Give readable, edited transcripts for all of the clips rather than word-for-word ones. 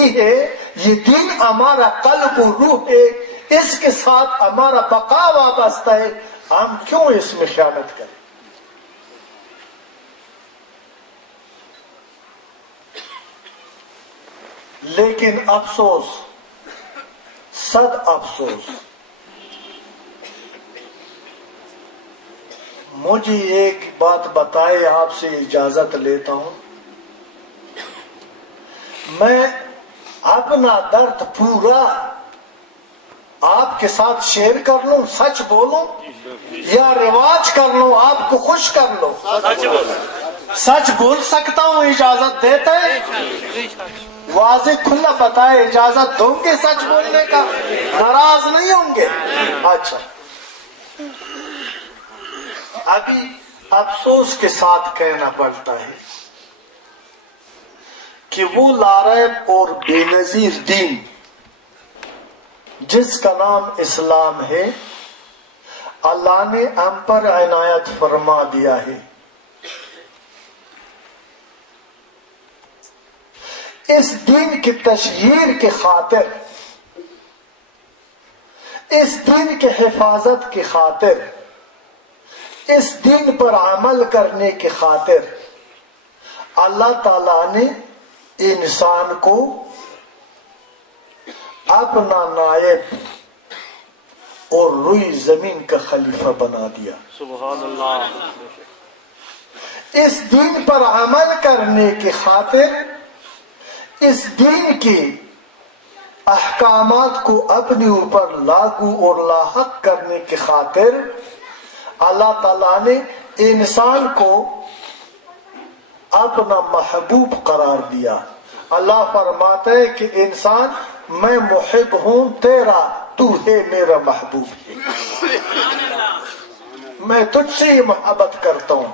یہی ہے، یہ دین ہمارا قلب و روح ہے، اس کے ساتھ ہمارا بقا وابستہ ہے، ہم کیوں اس میں خیانت کریں؟ لیکن افسوس، صد افسوس، مجھے ایک بات بتائے، آپ سے اجازت لیتا ہوں، میں اپنا درد پورا آپ کے ساتھ شیئر کر لوں، سچ بولوں یا رواج کر لوں، آپ کو خوش کر لوں؟ سچ بول سکتا ہوں، اجازت دیتے ہیں؟ واضح کھلا بتائے، اجازت دوں گے سچ بولنے کا؟ ناراض نہیں ہوں گے؟ اچھا، ابھی افسوس کے ساتھ کہنا پڑتا ہے کہ وہ لاریب اور بے نظیر دین جس کا نام اسلام ہے، اللہ نے ہم پر عنایت فرما دیا ہے۔ اس دین کی تشہیر کی خاطر، اس دین کی حفاظت کی خاطر، اس دین پر عمل کرنے کی خاطر اللہ تعالیٰ نے انسان کو اپنا نائب اور روئی زمین کا خلیفہ بنا دیا۔ سبحان اللہ۔ اس دین پر عمل کرنے کی خاطر، اس دین کی احکامات کو اپنے اوپر لاگو اور لاحق کرنے کی خاطر اللہ تعالیٰ نے انسان کو اپنا محبوب قرار دیا۔ اللہ فرماتا ہے کہ انسان، میں محب ہوں تیرا، تو ہے میرا محبوب، میں تجھ سے ہی محبت کرتا ہوں۔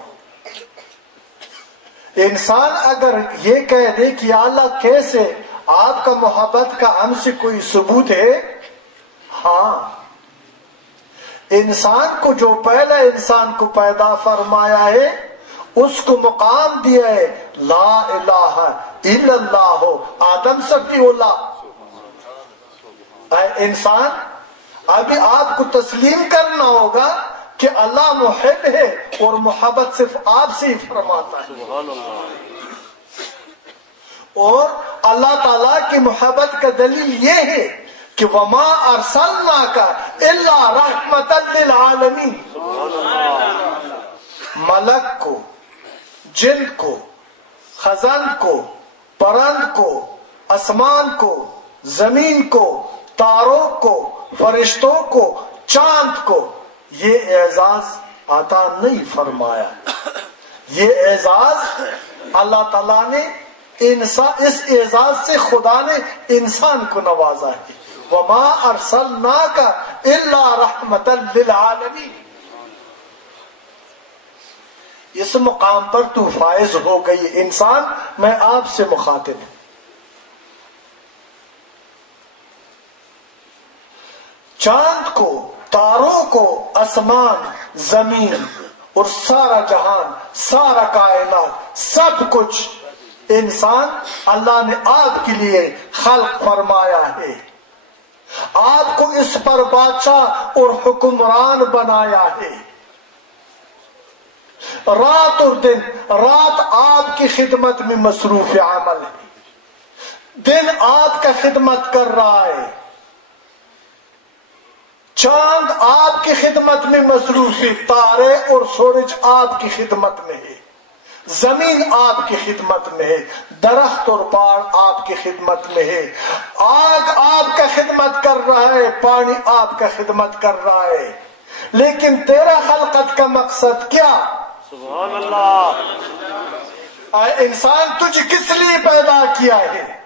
انسان اگر یہ کہہ دے کہ یا اللہ کیسے، آپ کا محبت کا ہم سے کوئی ثبوت ہے؟ ہاں، انسان کو جو پہلا انسان کو پیدا فرمایا ہے، اس کو مقام دیا ہے لا الہ الا اللہ، آدم سے بھی اولا۔ اے انسان، ابھی آپ کو تسلیم کرنا ہوگا کہ اللہ محب ہے اور محبت صرف آپ سے ہی فرماتا ہے۔ سبحان اللہ۔ اور اللہ تعالیٰ کی محبت کا دلیل یہ ہے کہ وَمَا أَرْسَلْنَاكَ إِلَّا رَحْمَةً لِلْعَالَمِينَ، ملک کو، جن کو، خزند کو، پرند کو، آسمان کو، زمین کو، تاروں کو، فرشتوں کو، چاند کو یہ اعزاز عطا نہیں فرمایا۔ یہ اعزاز اللہ تعالیٰ نے اس اعزاز سے خدا نے انسان کو نوازا ہے۔ وَمَا أَرْسَلْنَاكَ إِلَّا رَحْمَةً لِلْعَالَمِينَ۔ اس مقام پر تو فائز ہو گئی انسان، میں آپ سے مخاطب ہوں۔ چاند کو، تاروں کو، آسمان، زمین اور سارا جہان، سارا کائنات، سب کچھ انسان اللہ نے آپ کے لیے خلق فرمایا ہے۔ آپ کو اس پر بادشاہ اور حکمران بنایا ہے۔ رات اور دن، رات آپ کی خدمت میں مصروف عمل ہے، دن آپ کا خدمت کر رہا ہے، چاند آپ کی خدمت میں مصروف ہے، تارے اور سورج آپ کی خدمت میں ہے، زمین آپ کی خدمت میں ہے، درخت اور پہاڑ آپ کی خدمت میں ہے، آگ آپ کا خدمت کر رہا ہے، پانی آپ کا خدمت کر رہا ہے۔ لیکن تیرا خلقت کا مقصد کیا؟ سبحان اللہ۔ اے انسان، تجھے کس لیے پیدا کیا ہے؟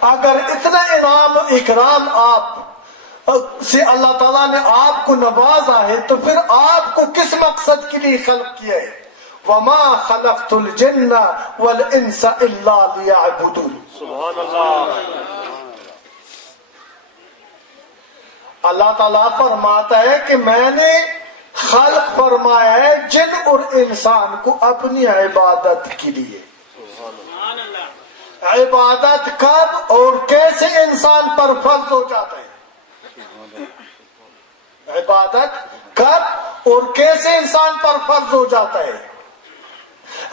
اگر اتنا انعام اکرام آپ سے اللہ تعالیٰ نے آپ کو نوازا ہے تو پھر آپ کو کس مقصد کے لیے خلق کیا ہے؟ وَمَا خَلَقْتُ الْجِنَّ وَالْإِنسَ إِلَّا لِيَعْبُدُونِ۔ سبحان اللہ۔ اللہ تعالیٰ فرماتا ہے کہ میں نے خلق فرمایا ہے جن اور انسان کو اپنی عبادت کے لیے۔ عبادت کب اور کیسے انسان پر فرض ہو جاتا ہے؟ عبادت کب اور کیسے انسان پر فرض ہو جاتا ہے؟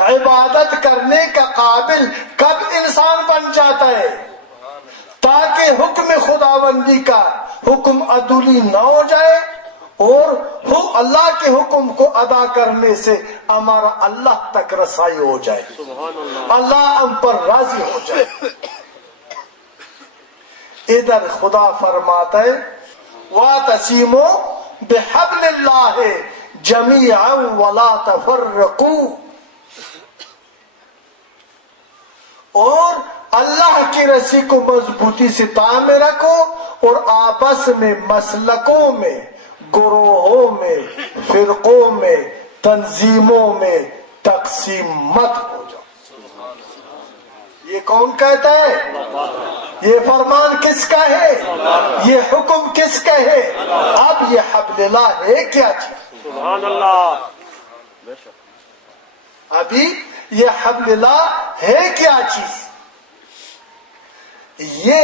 عبادت کرنے کا قابل کب انسان بن جاتا ہے تاکہ حکم خداوندی کا حکم عدولی نہ ہو جائے اور اللہ کے حکم کو ادا کرنے سے ہمارا اللہ تک رسائی ہو جائے، اللہ ہم پر راضی ہو جائے۔ ادھر خدا فرماتا ہے وَاعْتَصِمُوا بِحَبْلِ اللَّهِ جَمِيعًا وَلَا تَفَرَّقُوا، اور اللہ کی رسی کو مضبوطی سے تامے رکھو اور آپس میں مسلکوں میں، گروہوں میں، فرقوں میں، تنظیموں میں تقسیم مت ہو جاؤ۔ یہ کون کہتا ہے؟ یہ فرمان کس کا ہے؟ یہ حکم کس کا ہے؟ اب یہ حبل اللہ ہے کیا چیز؟ سبحان اللہ۔ ابھی یہ حبل اللہ ہے کیا چیز؟ یہ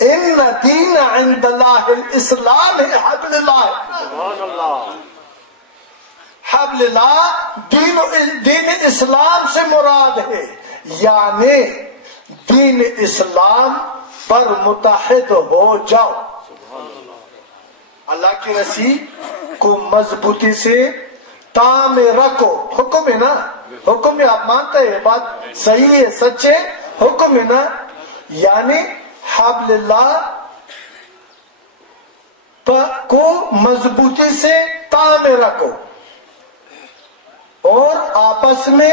ان دین عند اللہ الاسلام ہے، حبل اللہ۔ سبحان اللہ۔ حبل اللہ دین اسلام سے مراد ہے، یعنی دین اسلام پر متحد ہو جاؤ، اللہ کی رسی کو مضبوطی سے تامے رکھو۔ حکم ہے نا، حکم ہے، آپ مانتے ہیں بات صحیح ہے، سچے حکم ہے نا، یعنی حبل اللہ کو مضبوطی سے تامے رکھو اور آپس میں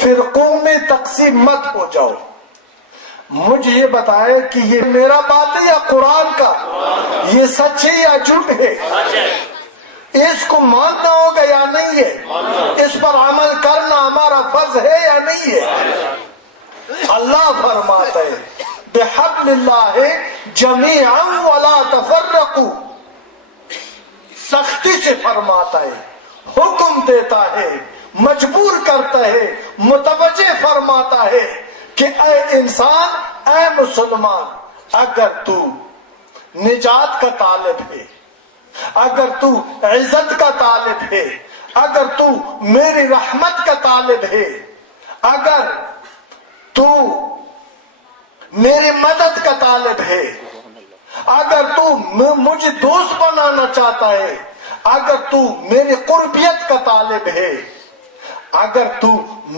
فرقوں میں تقسیم مت ہو جاؤ۔ مجھے یہ بتائے کہ یہ میرا بات ہے یا قرآن کا؟ یہ سچ ہے یا جھوٹ ہے؟ اس کو ماننا ہوگا یا نہیں ہے؟ اس پر عمل کرنا ہمارا فرض ہے یا نہیں ہے؟ اللہ فرماتا ہے بحبل اللہ جمیعا ولا تفرقوا، سختی سے فرماتا ہے، حکم دیتا ہے، مجبور کرتا ہے، متوجہ فرماتا ہے کہ اے انسان، اے مسلمان، اگر تو نجات کا طالب ہے، اگر تو عزت کا طالب ہے، اگر تو میری رحمت کا طالب ہے، اگر تو میری مدد کا طالب ہے، اگر تو مجھے دوست بنانا چاہتا ہے، اگر تو میری قربیت کا طالب ہے، اگر تو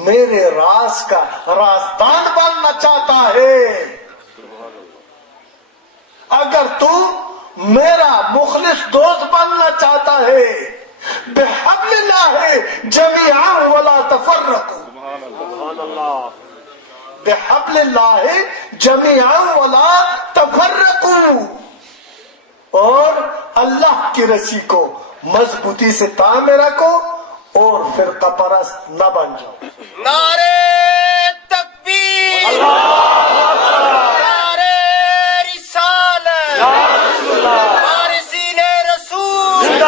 میرے راز کا رازدان بننا چاہتا ہے، اگر تو میرا مخلص دوست بننا چاہتا ہے، بحبل اللہ جمیعا ولا تفرقوا، سبحان اللہ۔ بحبل اللہ جمیعا ولا تفرقوا، اور اللہ کی رسی کو مضبوطی سے تامے رکھو اور فرقہ پرست نہ بن جاؤ۔ نعرے تکبیر، نعرے رسالت، وارثین رسول،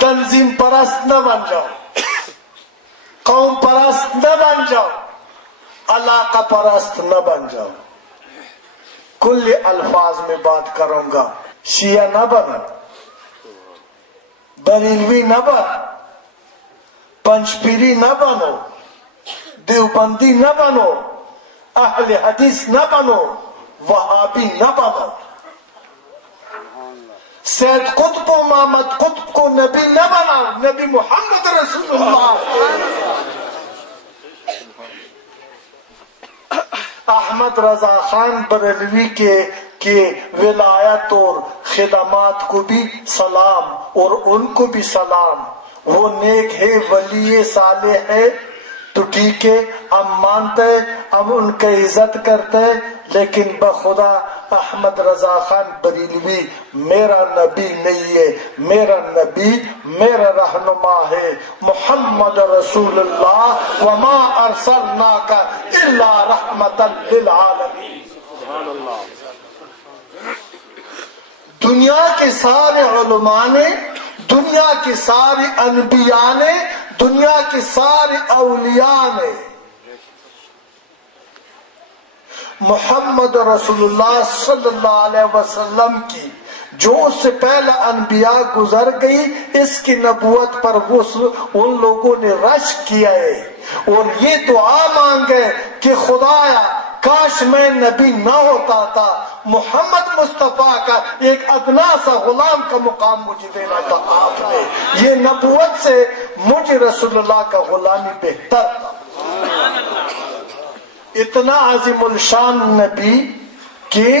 تنظیم پرست نہ بن جاؤ، قوم پرست نہ بن جاؤ، علاقہ پرست نہ بن جاؤ۔ کل الفاظ میں بات کروں گا، شیعہ نہ بن، بریلوی نہ بن، پنچپیری نہ بنو، دیوبندی نہ بنو، اہل حدیث نہ بنو، وہابی نہ بنو، سید قطب و محمد قطب کو نبی نہ بناؤ، نبی محمد رسول اللہ۔ احمد رضا خان بریلوی کے ولایت اور خدمات کو بھی سلام، اور ان کو بھی سلام، وہ نیک ہے، ولی صالح ہے، تو ٹھیک ہے، ہم مانتے ہیں، ہم ان کی عزت کرتے ہیں، لیکن بخدا احمد رضا خان بریلوی میرا نبی نہیں ہے، میرا نبی میرا رہنما ہے، محمد رسول اللہ، وما ارسلناک الا رحمتا للعالمین۔ سبحان اللہ۔ دنیا کے سارے علماء نے، دنیا کے سارے انبیاء نے، دنیا کے سارے اولیاء نے محمد رسول اللہ صلی اللہ علیہ وسلم کی جو اس سے پہلا انبیاء گزر گئی اس کی نبوت پر ان لوگوں نے رش کیا ہے اور یہ دعا مانگے کہ خدایا کاش میں نبی نہ ہوتا تھا، محمد مصطفیٰ کا ایک ادنا سا غلام کا مقام مجھے دینا تھا آپ نے، یہ نبوت سے مجھے رسول اللہ کا غلامی بہتر تھا۔ اتنا عظیم الشان نبی کی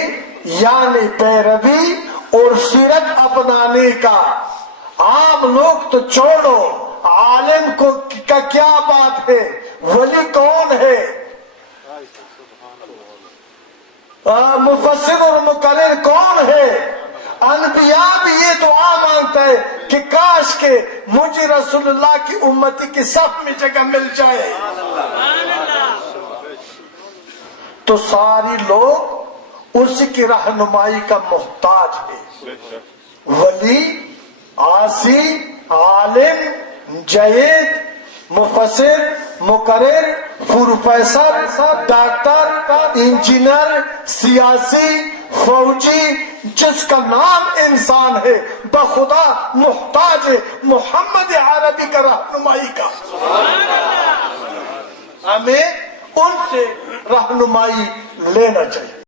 یعنی پیروی اور سیرت اپنانے کا، عام لوگ تو چھوڑو، عالم کو کا کیا بات ہے، ولی کون ہے، مفسر اور مقرر کون ہے، انبیاء بھی یہ دعا مانگتا ہے کہ کاش کہ مجھے رسول اللہ کی امتی کی صف میں جگہ مل جائے۔ تو ساری لوگ اسی کی رہنمائی کا محتاج ہے، ولی، عاصی، عالم، جید، مفسر، مقرر، پروفیسر، ڈاکٹر، انجینئر، سیاسی، فوجی، جس کا نام انسان ہے بخدا محتاج ہے محمد عربی کا رہنمائی کا۔ ہمیں ان سے رہنمائی لینا چاہیے۔